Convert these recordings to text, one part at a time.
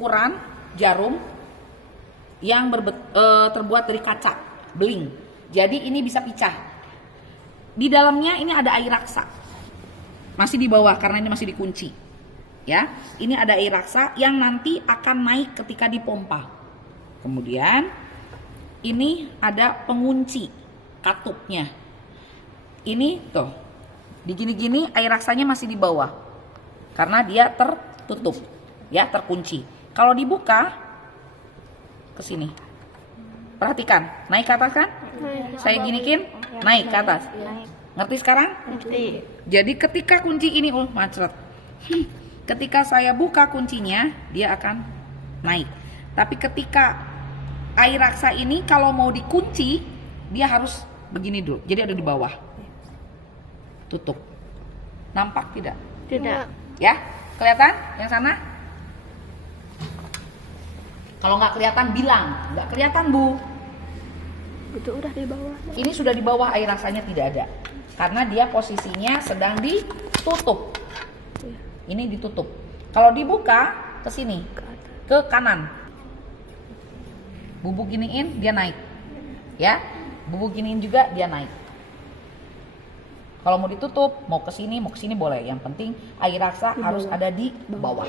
ukuran jarum yang terbuat dari kaca beling. Jadi ini bisa pecah. Di dalamnya ini ada air raksa. Masih di bawah karena ini masih dikunci. Ya, ini ada air raksa yang nanti akan naik ketika dipompa. Kemudian ini ada pengunci katupnya. Ini tuh, di gini-gini air raksanya masih di bawah karena dia tertutup, ya, terkunci. Kalau dibuka ke sini, perhatikan, naik ke atas kan? Saya ginikin, naik ke atas. Ngerti sekarang? Ngerti. Jadi ketika kunci ini macet. Ketika saya buka kuncinya, dia akan naik. Tapi ketika air raksa ini kalau mau dikunci, dia harus begini dulu. Jadi ada di bawah. Tutup. Nampak tidak? Tidak. Ya? Kelihatan yang sana? Kalau nggak kelihatan bilang, nggak kelihatan Bu. Itu udah di bawah. Ini sudah di bawah, air raksanya tidak ada. Karena dia posisinya sedang ditutup. Ini ditutup. Kalau dibuka ke sini, ke kanan. Bubuk giniin dia naik. Ya. Bubuk giniin juga dia naik. Kalau mau ditutup, mau ke sini boleh. Yang penting air raksa harus ada di bawah.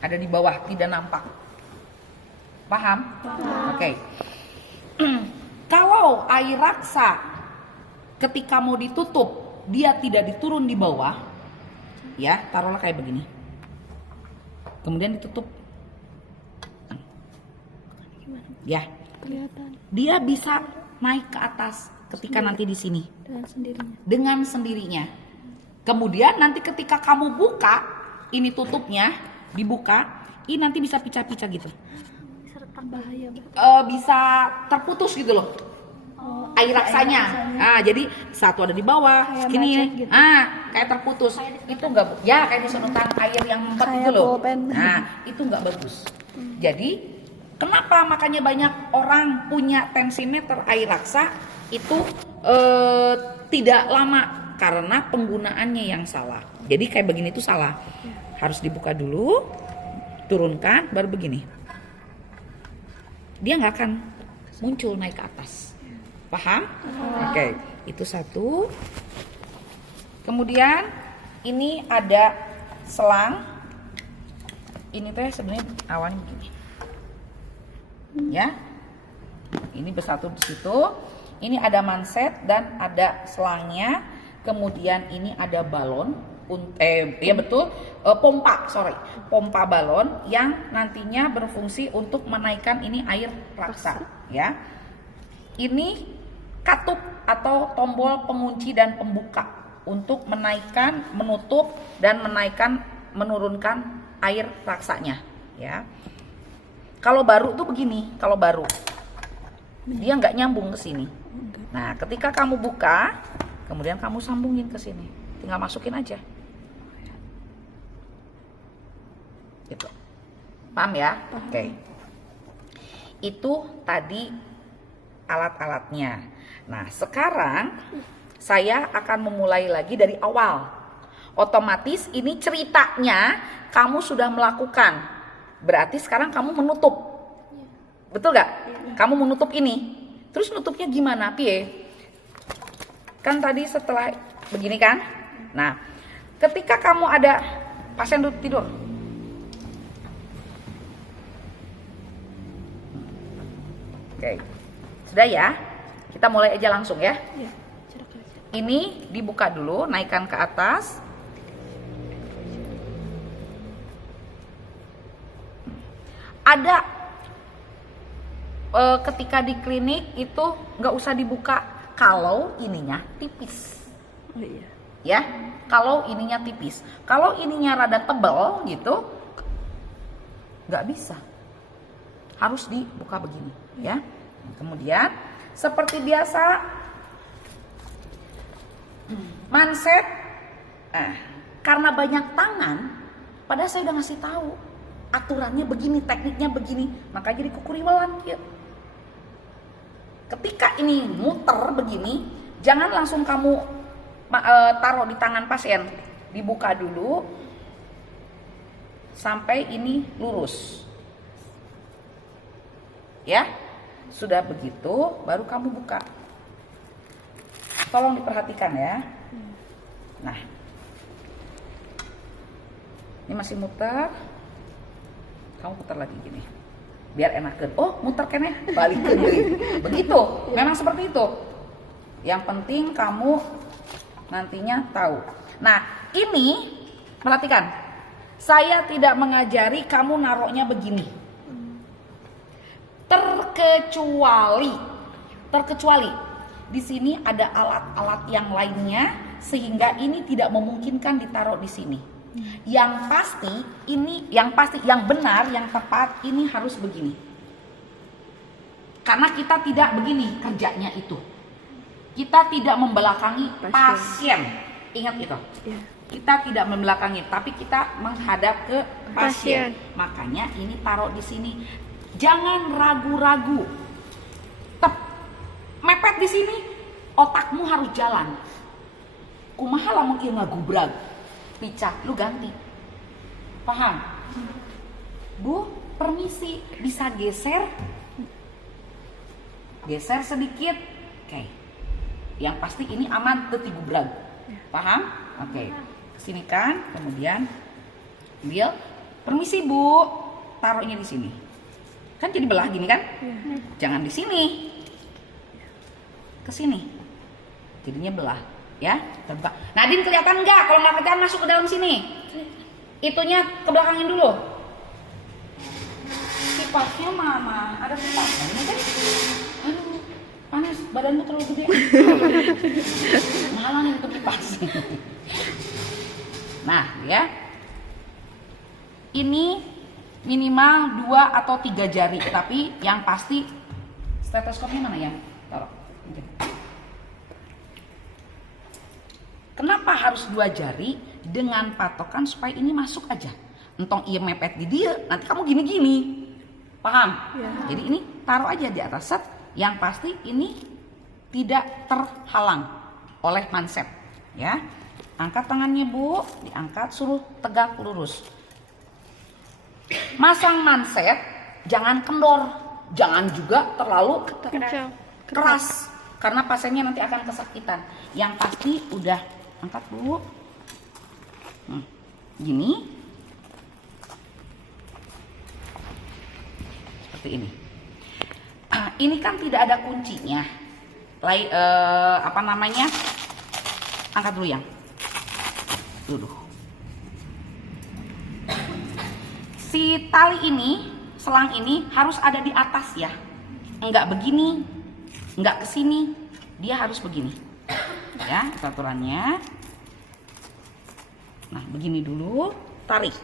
Ada di bawah, tidak nampak. Paham? Oke. Kalau air raksa ketika mau ditutup, dia tidak diturun di bawah, ya, taruhlah kayak begini. Kemudian ditutup. Ya. Kelihatan. Dia bisa naik ke atas ketika nanti di sini. Dengan sendirinya. Dengan sendirinya. Kemudian nanti ketika kamu buka, ini tutupnya dibuka, ini nanti bisa pecah-pecah gitu. Bisa retak bahaya. Bisa terputus gitu loh. Air raksanya. Ah, jadi satu ada di bawah, segini. Gitu. Kayak terputus. Itu enggak, ya kayak di sedotan air yang 4 itu loh. Nah, itu enggak bagus. Jadi kenapa makanya banyak orang punya tensimeter air raksa itu tidak lama karena penggunaannya yang salah. Jadi kayak begini itu salah. Harus dibuka dulu, turunkan, baru begini. Dia nggak akan muncul naik ke atas. Paham? Oke, itu satu. Kemudian ini ada selang. Ini teh sebenarnya awalnya begini. Ya. Ini bersatu di situ. Ini ada manset dan ada selangnya. Kemudian ini ada balon. Ya betul, pompa balon yang nantinya berfungsi untuk menaikkan ini air raksa, ya. Ini katup atau tombol pengunci dan pembuka untuk menaikkan, menutup dan menaikkan, menurunkan air raksanya, ya. Kalau baru tuh begini, kalau baru dia nggak nyambung ke sini. Nah, ketika kamu buka, kemudian kamu sambungin ke sini, tinggal masukin aja. Gitu. Paham ya? Oke. Itu tadi alat-alatnya. Nah, sekarang saya akan memulai lagi dari awal. Otomatis ini ceritanya kamu sudah melakukan. Berarti sekarang kamu menutup. Betul gak? Kamu menutup ini. Terus nutupnya gimana, Pie? Kan tadi setelah begini kan? Nah, ketika kamu ada pasien tidur. Oke, sudah ya? Kita mulai aja langsung ya. Ini dibuka dulu, naikkan ke atas. Ada ketika di klinik itu nggak usah dibuka kalau ininya tipis. Oh iya. Ya, kalau ininya tipis. Kalau ininya rada tebal gitu, nggak bisa. Harus dibuka begini, ya. Kemudian seperti biasa manset. Karena banyak tangan, padahal saya udah ngasih tahu aturannya begini, tekniknya begini, maka jadi kukuriwalan. Ya. Ketika ini muter begini, jangan langsung kamu taruh di tangan pasien, dibuka dulu sampai ini lurus. Ya, sudah begitu baru kamu buka. Tolong diperhatikan ya. Nah, ini masih muter. Kamu putar lagi gini, biar enakan. Oh, muter kene, balikin deh. Begitu, memang seperti itu. Yang penting kamu nantinya tahu. Nah, ini perhatikan. Saya tidak mengajari kamu naroknya begini. Terkecuali di sini ada alat-alat yang lainnya sehingga ini tidak memungkinkan ditaruh di sini. Yang pasti yang benar, yang tepat ini harus begini. Karena kita tidak begini kerjanya itu. Kita tidak membelakangi pasien. Ingat itu. Ya. Kita tidak membelakangi, tapi kita menghadap ke pasien. Makanya ini taruh di sini. Jangan ragu-ragu. Mepet di sini, otakmu harus jalan. Kumaha lamun ieu ngagubrag. Picah, lu ganti. Paham? Bu, permisi, bisa geser? Geser sedikit. Oke. Yang pasti ini aman teu gubrag. Paham? Oke. Kesini kan, kemudian ambil. Permisi, Bu. Taruhnya di sini. Kan jadi belah gini kan? Jangan di sini. Ke sini. Jadinya belah, ya. Terbuka. Nadine kelihatan nggak? Kalau nggak kelihatan masuk ke dalam sini. Itunya ke belakangin dulu. Kipasnya mana? Ada kipasnya ini kan? Aduh, panas. Badanmu terlalu gede. Malah nih itu kipas. Nah, ya. Ini minimal 2 atau 3 jari, tapi yang pasti stetoskopnya mana ya? Taruh. Kenapa harus 2 jari? Dengan patokan supaya ini masuk aja. Entong iya mepet di dia, nanti kamu gini-gini. Paham? Ya. Jadi ini taruh aja di atas set. Yang pasti ini tidak terhalang oleh manset. Ya, angkat tangannya Bu, diangkat, suruh tegak lurus. Masang manset jangan kendor, jangan juga terlalu keras. Karena pasiennya nanti akan kesakitan. Yang pasti udah angkat dulu. Gini. Seperti ini. Ini kan tidak ada kuncinya. Angkat dulu yang. Duduk. Si tali ini, selang ini harus ada di atas ya. Enggak begini. Enggak ke sini, dia harus begini. Ya, aturannya. Nah, begini dulu, tarik.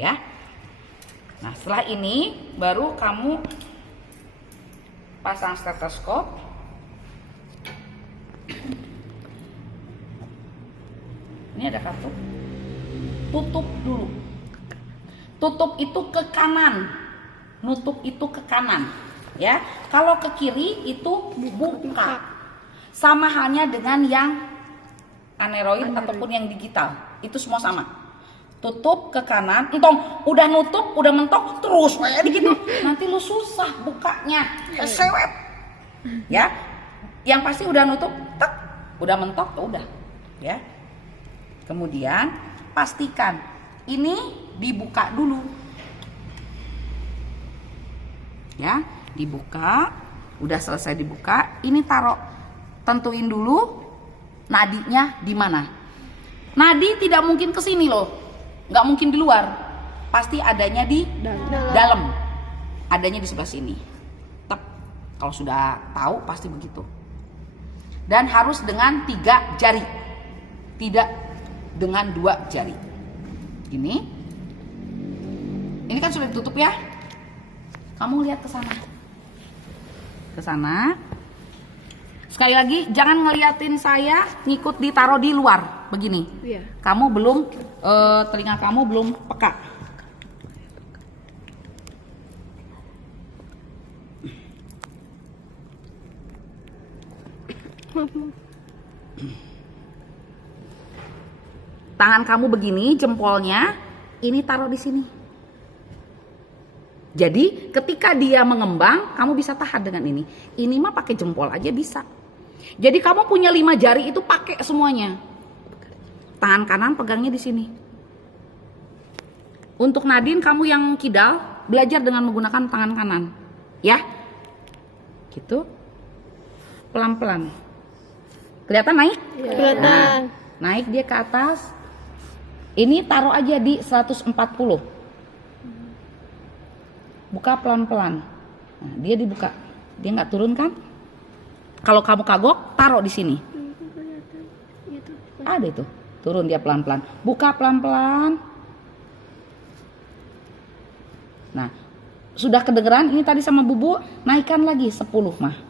Ya. Nah, setelah ini baru kamu pasang stetoskop. Ini ada kartu. Tutup dulu. Tutup itu ke kanan. Nutup itu ke kanan, ya. Kalau ke kiri itu buka. Sama halnya dengan yang aneroid ataupun yang digital. Itu semua sama. Tutup ke kanan, entong udah nutup, udah mentok terus kayak gitu. Nanti lu susah bukanya, sewet. Ya. Yang pasti udah nutup, tek, udah mentok, udah, ya. Kemudian pastikan ini dibuka dulu. Ya, dibuka, udah selesai dibuka, ini taruh, tentuin dulu nadinya di mana. Nadi tidak mungkin ke sini loh, nggak mungkin di luar, pasti adanya di dalam, adanya di sebelah sini. Tep, kalau sudah tahu pasti begitu. Dan harus dengan 3 jari, tidak dengan 2 jari. Ini kan sudah ditutup ya. Kamu lihat ke sana. Ke sana. Sekali lagi jangan ngeliatin saya ngikut ditaruh di luar begini. Iya. Kamu belum telinga kamu belum peka. Tangan kamu begini, jempolnya ini taruh di sini. Jadi ketika dia mengembang, kamu bisa tahan dengan ini. Ini mah pakai jempol aja bisa. Jadi kamu punya 5 jari itu pakai semuanya. Tangan kanan pegangnya di sini. Untuk Nadine, kamu yang kidal, belajar dengan menggunakan tangan kanan. Ya. Gitu. Pelan-pelan. Kelihatan naik? Kelihatan. Nah, naik dia ke atas. Ini taruh aja di 140. Buka pelan-pelan. Nah, dia dibuka. Dia nggak turun kan? Kalau kamu kagok, taruh di sini. Ada itu. Turun dia pelan-pelan. Buka pelan-pelan. Nah, sudah kedengeran ini tadi sama Bubu, naikkan lagi 10 mah.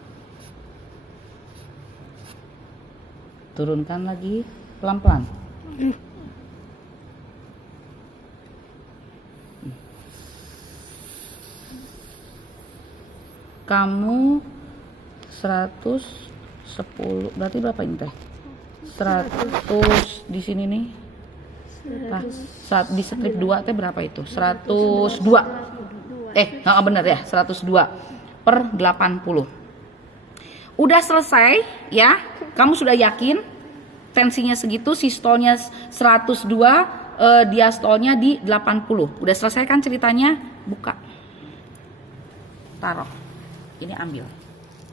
Turunkan lagi pelan-pelan. Kamu 110, berarti berapa ini teh? 100 di sini nih. Nah, saat di strip 2 teh berapa itu? 102. Bener ya, 102 per 80. Udah selesai ya. Kamu sudah yakin tensinya segitu, sistolnya 102, diastolnya di 80. Udah selesai kan ceritanya? Buka. Taruh. Ini ambil.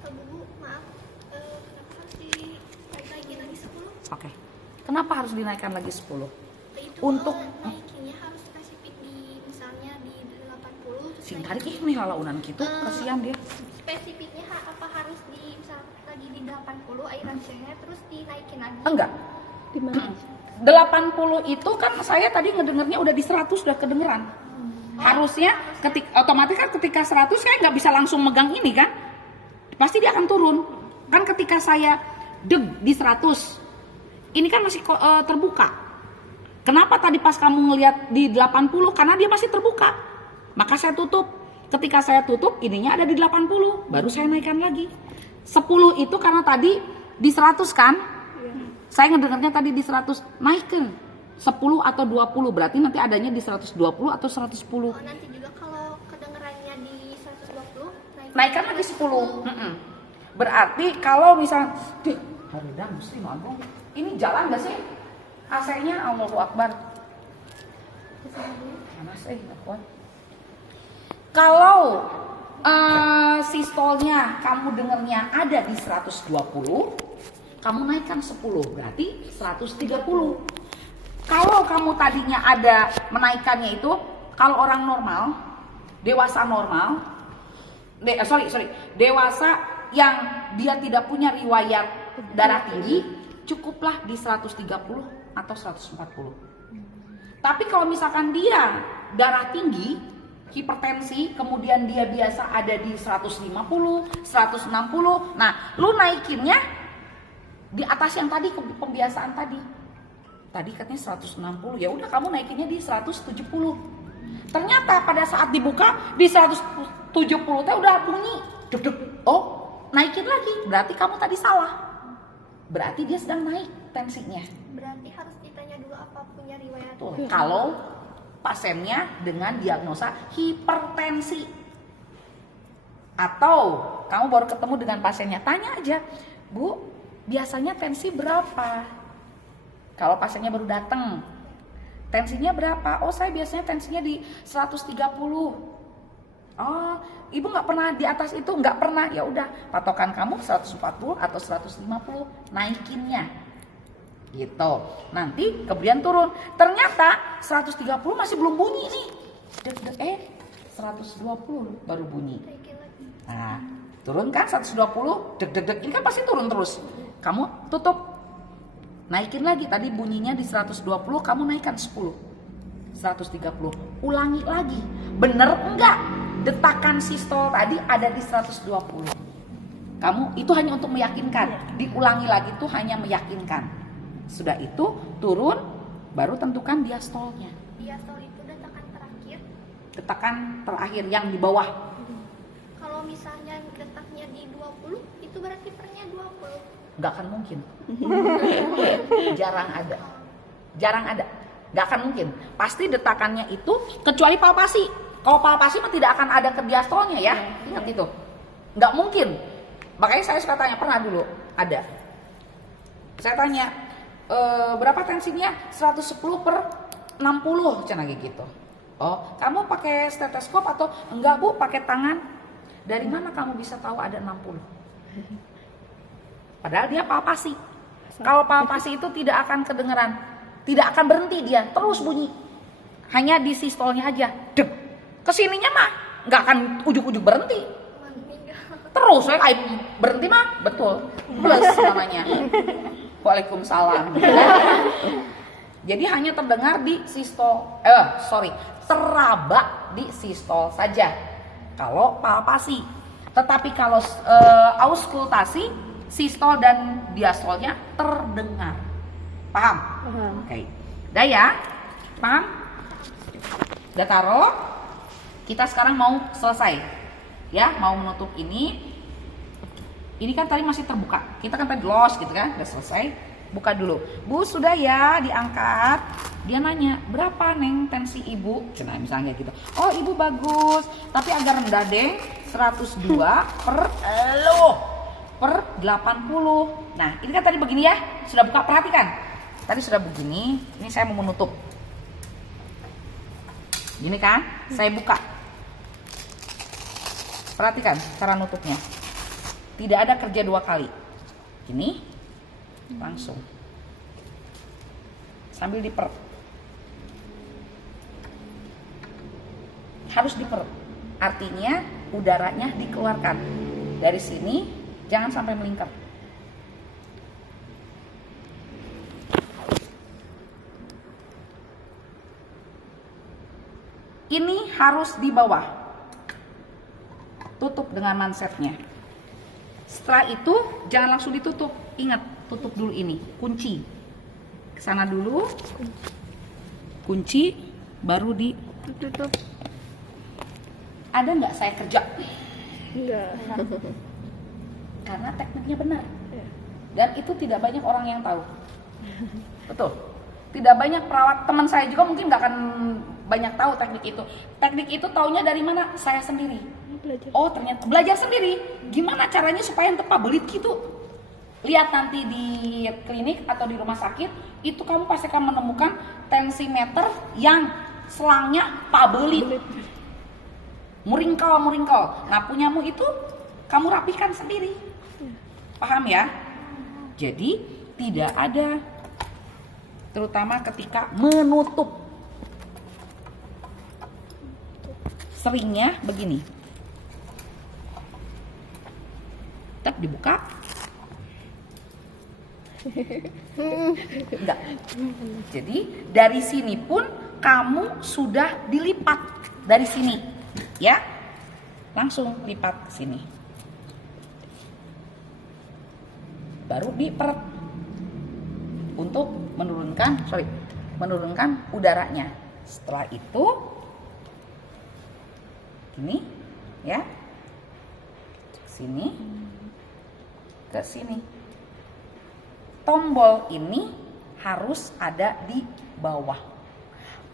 Bu, maaf, kenapa harus dinaikin lagi 10? Oke. Kenapa harus dinaikkan lagi 10? Itu Untuk naikinnya harus spesifik di misalnya di 80 terus sing naikin. tarik nih lalaunan gitu, kasihan dia. Spesifiknya apa harus di misal lagi di 80 airansnya terus dinaikin lagi? Enggak. Di mana? 80 itu kan saya tadi ngedengernya udah di 100 udah kedengeran. Harusnya otomatis kan ketika 100 saya nggak bisa langsung megang ini kan. Pasti dia akan turun. Kan ketika saya di 100. Ini kan masih terbuka. Kenapa tadi pas kamu ngelihat di 80? Karena dia masih terbuka. Maka saya tutup. Ketika saya tutup ininya ada di 80. Baru saya naikkan lagi. 10 itu karena tadi di 100 kan. Saya ngedengarnya tadi di 100. Naikkan 10 atau 20, berarti nanti adanya di 120 atau 110. Nanti juga kalau kedengerannya di 120 Naikkan lagi 10. Berarti kalau misal Haridang mesti mabung. Ini jalan gak sih? AC-nya Allahu Akbar. Panas kuat. Kalau sistolnya kamu dengernya ada di 120, kamu naikkan 10, berarti 130. Kalau kamu tadinya ada menaikkannya itu, kalau orang normal, dewasa normal, dewasa yang dia tidak punya riwayat darah tinggi, cukuplah di 130 atau 140. Tapi kalau misalkan dia darah tinggi, hipertensi, kemudian dia biasa ada di 150, 160, nah lu naikinnya di atas yang tadi pembiasaan tadi. Tadi katanya 160, ya udah kamu naikinnya di 170. Ternyata pada saat dibuka di 170 teh udah bunyi. Deg-deg. Oh, naikin lagi. Berarti kamu tadi salah. Berarti dia sedang naik tensinya. berarti harus ditanya dulu apa punya riwayat. Tuh, kalau pasiennya dengan diagnosa hipertensi. Atau kamu baru ketemu dengan pasiennya, tanya aja, Bu, biasanya tensi berapa? Kalau pasiennya baru datang, tensinya berapa? Oh, saya biasanya tensinya di 130. Oh, ibu nggak pernah di atas itu? Nggak pernah. Ya udah, patokan kamu 140 atau 150, naikinnya. Gitu. Nanti kemudian turun. Ternyata 130 masih belum bunyi nih. 120 baru bunyi. Nah, turun kan 120, deg-deg-deg. Ini kan pasti turun terus. Kamu tutup. Naikin lagi, tadi bunyinya di 120, kamu naikkan 10. 130. Ulangi lagi. Bener enggak? Detakan sistol tadi ada di 120. Kamu itu hanya untuk meyakinkan. Diulangi lagi itu hanya meyakinkan. Sudah itu turun, baru tentukan diastolnya. Diastol itu detakan terakhir. Detakan terakhir yang di bawah. Kalau misalnya detaknya di 20, itu berarti pernya 20. Nggak akan mungkin. Jarang ada. Jarang ada. Nggak akan mungkin. Pasti detakannya itu kecuali palpasi. Kalau palpasi mah tidak akan ada ke diastolnya ya. Ingat itu. Nggak mungkin. Makanya saya suka tanya, pernah dulu ada. Saya tanya, berapa tensinya? 110 per 60 cina gitu. Oh, kamu pakai stetoskop atau enggak Bu, pakai tangan? Dari mana kamu bisa tahu ada 60? Padahal dia palpasi. Kalau palpasi itu tidak akan kedengeran, tidak akan berhenti dia, terus bunyi. Hanya di sistolnya aja. Dek. Kesininya mah nggak akan ujuk-ujuk berhenti. Terus saya kayak berhenti mah, betul. Plus namanya. Waalaikumsalam. Jadi hanya terdengar di sistol, teraba di sistol saja. Kalau palpasi. Tetapi kalau auskultasi, sistol dan diastolnya terdengar. Paham? Paham. Oke. Udah ya? Paham? Udah taruh. Kita sekarang mau selesai. Ya, mau menutup ini. Ini kan tadi masih terbuka. Kita kan tadi los gitu kan, udah selesai. Buka dulu. Bu, sudah ya diangkat. Dia nanya, berapa Neng tensi ibu? Cina misalnya gitu. Oh, ibu bagus, tapi agak rendah deh. 102 per 80. Nah, ini kan tadi begini ya. Sudah buka, perhatikan. Tadi sudah begini, ini saya mau menutup. Gini kan, saya buka. Perhatikan cara nutupnya. Tidak ada kerja dua kali. Gini, langsung. Sambil diperut. Harus diperut. Artinya udaranya dikeluarkan. Dari sini, jangan sampai melingkar. Ini harus di bawah. Tutup dengan mansetnya. Setelah itu jangan langsung ditutup. Ingat, tutup dulu ini. Kunci. Kesana dulu. Kunci. Baru ditutup. Ada nggak saya kerja? Enggak. Karena tekniknya benar. Dan itu tidak banyak orang yang tahu. Betul. Tidak banyak perawat, teman saya juga mungkin nggak akan banyak tahu teknik itu. Teknik itu taunya dari mana? Saya sendiri. Belajar. Oh, ternyata belajar sendiri. Gimana caranya supaya tepat belit gitu? Lihat nanti di klinik atau di rumah sakit, itu kamu pasti akan menemukan tensimeter yang selangnya pabelit. Muringkal. Nah, punyamu itu kamu rapikan sendiri. Paham ya? Jadi tidak ada, terutama ketika menutup. Seringnya begini. Tetap dibuka. Enggak. Jadi dari sini pun kamu sudah dilipat dari sini, ya. Langsung lipat sini. Baru diperet untuk menurunkan udaranya. Setelah itu ini ya. Sini ke sini. Tombol ini harus ada di bawah.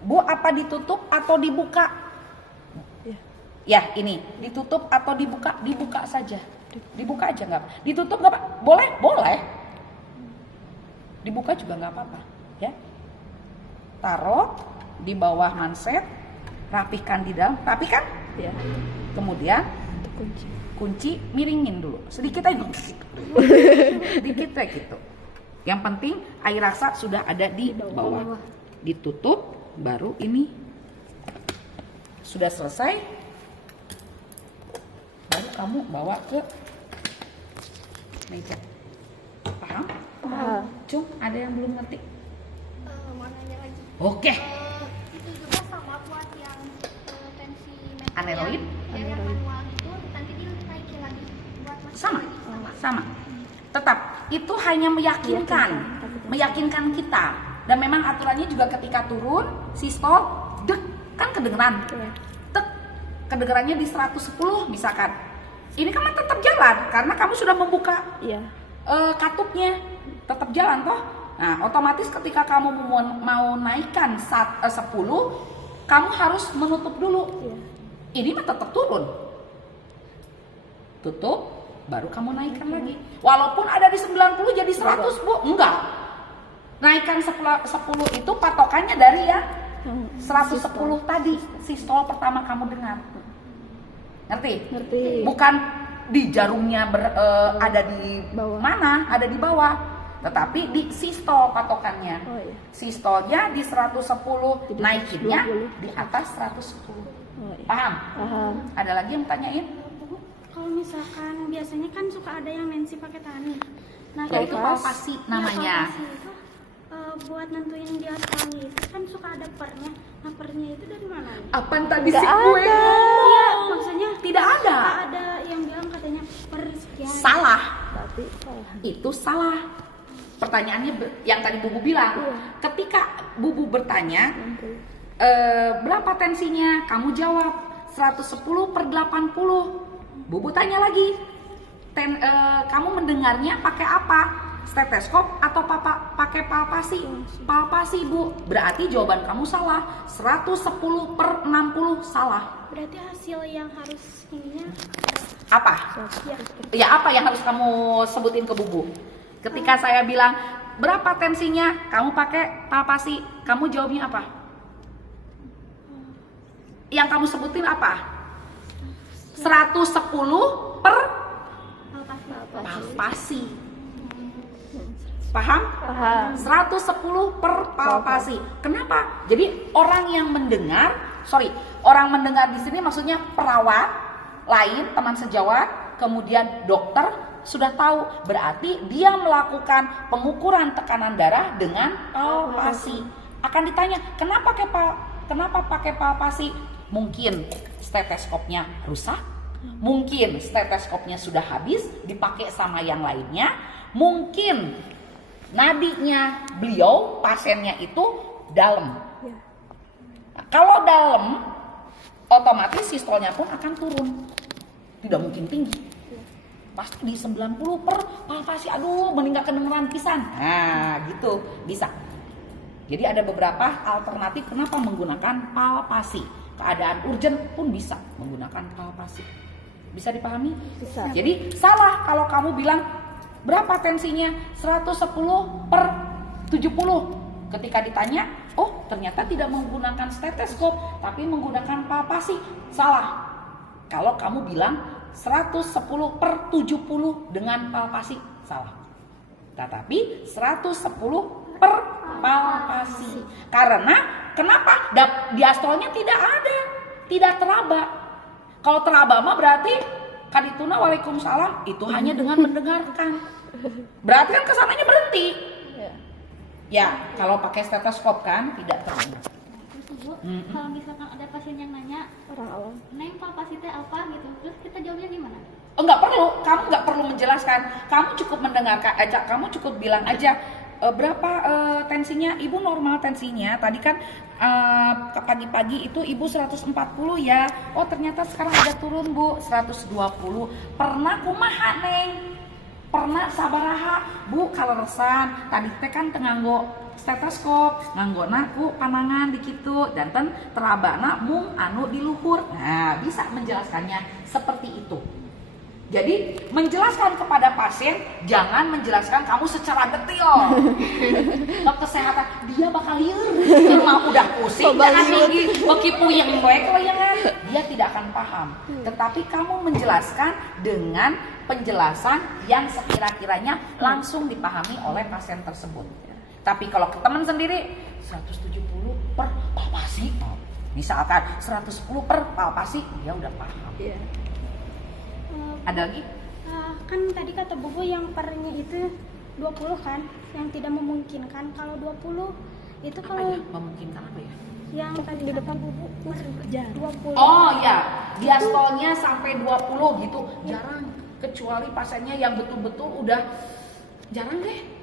Bu, apa ditutup atau dibuka? Ya, ini ditutup atau dibuka? Dibuka saja. Dibuka aja nggak apa. Ditutup nggak apa? Boleh, boleh. Dibuka juga nggak apa-apa, ya. Taruh di bawah manset, rapikan di dalam, rapikan. Ya. Kemudian Kunci. kunci miringin dulu, sedikit aja, sedikit kayak gitu. Yang penting air raksa sudah ada di bawah. Ditutup, baru ini sudah selesai. Baru kamu bawa ke meja. Paham? Paham. Cung, ada yang belum ngerti? Mau nanya lagi. Oke. Itu juga sama buat yang tensi meter Aneroid? yang manual itu nanti dinaikin lagi buat masuk Sama, lagi, sama. Tetap itu hanya meyakinkan kita. Dan memang aturannya juga ketika turun sistol, dek kan kedengeran. Tek, kedengerannya di 110 misalkan. Ini kan tetap jalan karena kamu sudah membuka Iya. katupnya, tetap jalan toh. Nah, otomatis ketika kamu mau naikkan 10, kamu harus menutup dulu. Iya. Ini mah tetap turun. Tutup, baru kamu naikkan lagi. Walaupun ada di 90 jadi 100, Bu. Enggak. Naikkan 10 itu patokannya dari yang 110 tadi, sistol pertama kamu dengar. Ngerti? Ngerti. Bukan di jarumnya ada di Bawah. mana? Ada di bawah. Tetapi di sistol patokannya. Oh iya. Sistolnya di 110, Jadi naikinnya 120. di atas 110. Oh, iya. Paham? Paham. Ada lagi yang tanyain? Bu, kalau misalkan biasanya kan suka ada yang mensi pakai tani. Nah, Ya itu Palpas. palpasi ya, namanya. palpasi itu, buat nentuin di atasnya itu kan suka ada pernya. Nah, pernya itu dari mana? Apaan tadi Nggak si gue? ada. Iya, maksudnya Tidak ada. suka ada yang bilang katanya per sekian. Salah. Berarti salah. Itu salah. Pertanyaannya yang tadi Bubu bilang. Iya. Ketika Bubu bertanya, Oke. berapa tensinya? Kamu jawab 110 per 80. Bubu tanya lagi, kamu mendengarnya pakai apa? Stetoskop atau pakai palpasi? Palpasi, Bu. Berarti jawaban kamu salah. 110 per 60 salah. Berarti hasil yang harus ininya Apa? ya. Ya apa yang harus kamu sebutin ke Bubu? Ketika saya bilang berapa tensinya, kamu pakai palpasi, kamu jawabnya apa? Yang kamu sebutin apa? 110 per palpasi. Paham? Paham. 110 per palpasi. Kenapa? Jadi orang yang mendengar, orang mendengar di sini maksudnya perawat lain, teman sejawat, kemudian dokter sudah tahu, berarti dia melakukan pengukuran tekanan darah dengan palpasi. Akan ditanya, kenapa pakai palpasi? Mungkin stetoskopnya rusak, mungkin stetoskopnya sudah habis dipakai sama yang lainnya, mungkin nadinya beliau pasiennya itu dalam. Ya. Nah, kalau dalam, otomatis sistolnya pun akan turun, tidak mungkin tinggi. Pasti di 90 per palpasi, aduh mending gak kedengeran pisan. Nah gitu, bisa. Jadi ada beberapa alternatif kenapa menggunakan palpasi. Keadaan urgent pun bisa menggunakan palpasi. Bisa dipahami? Bisa. Jadi salah kalau kamu bilang berapa tensinya? 110 per 70. Ketika ditanya, oh ternyata tidak menggunakan stetoskop tapi menggunakan palpasi. Salah. Kalau kamu bilang 110 per 70 dengan palpasi, salah. Tetapi 110 per palpasi. Karena kenapa? Diastolnya tidak ada, tidak teraba. Kalau teraba mah berarti kadituna waalaikumsalam itu hanya dengan mendengarkan. Berarti kan kesananya berhenti. Ya. Ya, kalau pakai stetoskop kan tidak teraba. Terus Bu, kalau misalkan ada pasien yang nanya, Orang awam. neng palpasi teh apa gitu, terus kita jawabnya gimana? Enggak perlu, kamu nggak perlu menjelaskan. Kamu cukup mendengarkan aja, kamu cukup bilang aja berapa tensinya. Ibu normal tensinya. Tadi kan pagi-pagi itu ibu 140 ya. Oh ternyata sekarang ada turun Bu 120. Pernah kumaha neng? Pernah sabaraha Bu kaleresan. Tadi teh kan tenganggo stetoskop, nganggo naku panangan dikitu dan terabana mung anu di luhur. Nah, bisa menjelaskannya seperti itu. Jadi menjelaskan kepada pasien, jangan menjelaskan kamu secara detail. Kesehatan dia bakal liur, mah udah pusing, jangan tinggi, beki puyeng gue kelayangan, dia tidak akan paham. Tetapi kamu menjelaskan dengan penjelasan yang sekira-kiranya langsung dipahami oleh pasien tersebut. Tapi kalau ke teman sendiri 170 per palpasi, misalkan 110 per palpasi, dia udah paham. Iya. Ada lagi? Kan tadi kata Bubu yang pernya itu 20 kan, yang tidak memungkinkan. Kalau 20 itu Apa kalau ya? Memungkinkan apa ya? yang tadi Di depan Bubu. 20. Oh ya, diastolnya sampai 20 gitu. Jarang, kecuali pasiennya yang betul-betul udah jarang deh.